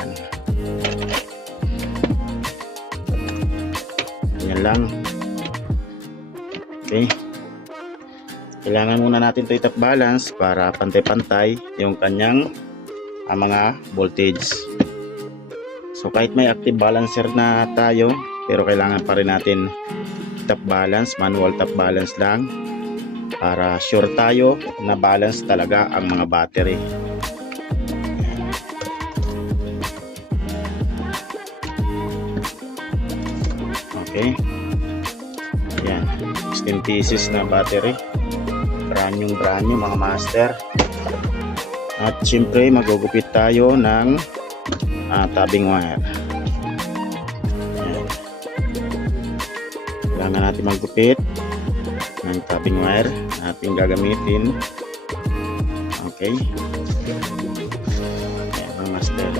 Yan. Yan lang. Okay. Kailangan muna natin ito i-top balance para pantay-pantay yung kanyang mga voltage. So kahit may active balancer na tayo, pero kailangan pa rin natin top balance, manual top balance lang para sure tayo na balance talaga ang mga battery. Okay. Yan, 16 pieces na battery. Brand new mga master. At syempre magugupit tayo ng tabbing wire. Yan. Kailangan natin maggupit ng tabbing wire ating gagamitin. Okay.